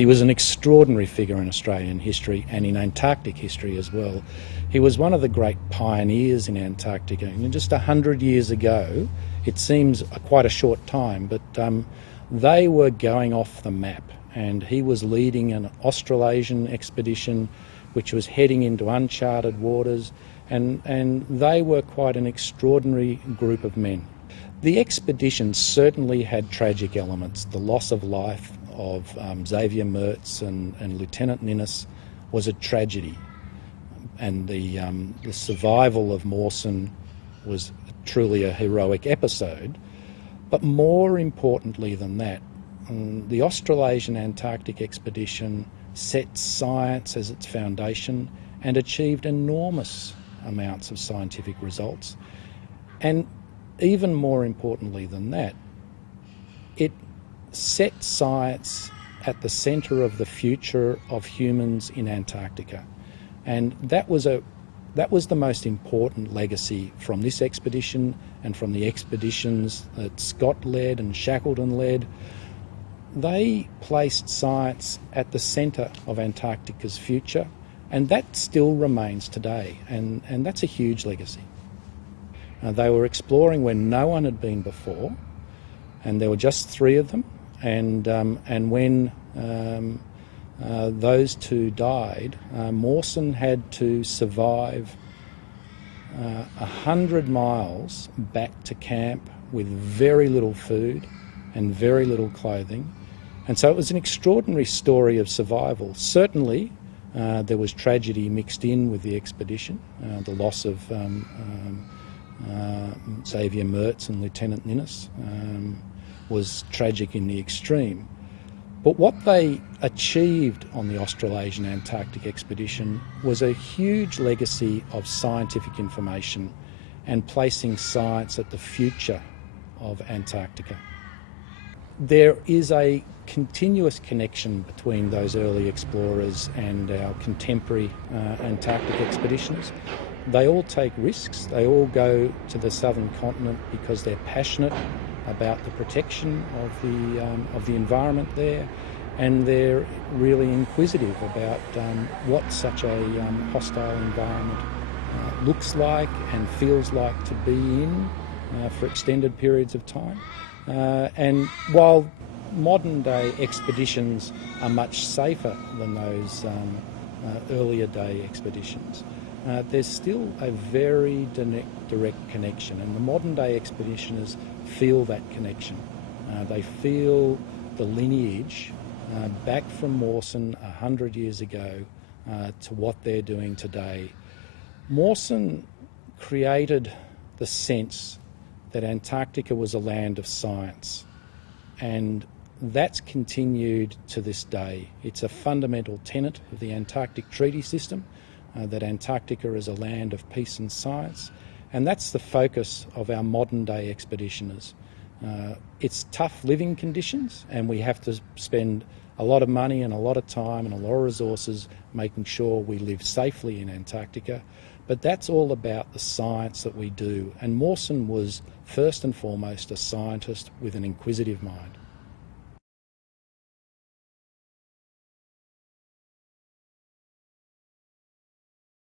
He was an extraordinary figure in Australian history and in Antarctic history as well. He was one of the great pioneers in Antarctica. And just 100 years ago, it seems quite a short time, but they were going off the map, and he was leading an Australasian expedition which was heading into uncharted waters, and they were quite an extraordinary group of men. The expedition certainly had tragic elements. The loss of life of Xavier Mertz and Lieutenant Ninnis was a tragedy, and the survival of Mawson was truly a heroic episode. But more importantly than that, the Australasian Antarctic Expedition set science as its foundation and achieved enormous amounts of scientific results. And even more importantly than that, it set science at the centre of the future of humans in Antarctica. And that was the most important legacy from this expedition and from the expeditions that Scott led and Shackleton led. They placed science at the centre of Antarctica's future, and that still remains today, and that's a huge legacy. They were exploring where no one had been before, and there were just 3 of them, and when those 2 died, Mawson had to survive 100 miles back to camp with very little food and very little clothing. And so it was an extraordinary story of survival. Certainly there was tragedy mixed in with the expedition. The loss of Xavier Mertz and Lieutenant Ninnis was tragic in the extreme. But what they achieved on the Australasian Antarctic Expedition was a huge legacy of scientific information and placing science at the future of Antarctica. There is a continuous connection between those early explorers and our contemporary Antarctic expeditions. They all take risks. They all go to the southern continent because they're passionate about the protection of the environment there, and they're really inquisitive about what such a hostile environment looks like and feels like to be in for extended periods of time. And while modern day expeditions are much safer than those earlier day expeditions, there's still a very direct connection, and the modern day expeditioners feel that connection. They feel the lineage back from Mawson 100 years ago to what they're doing today. Mawson created the sense that Antarctica was a land of science, and that's continued to this day. It's a fundamental tenet of the Antarctic Treaty System, that Antarctica is a land of peace and science, and that's the focus of our modern day expeditioners. It's tough living conditions, and we have to spend a lot of money and a lot of time and a lot of resources making sure we live safely in Antarctica, but that's all about the science that we do, and Mawson was first and foremost a scientist with an inquisitive mind.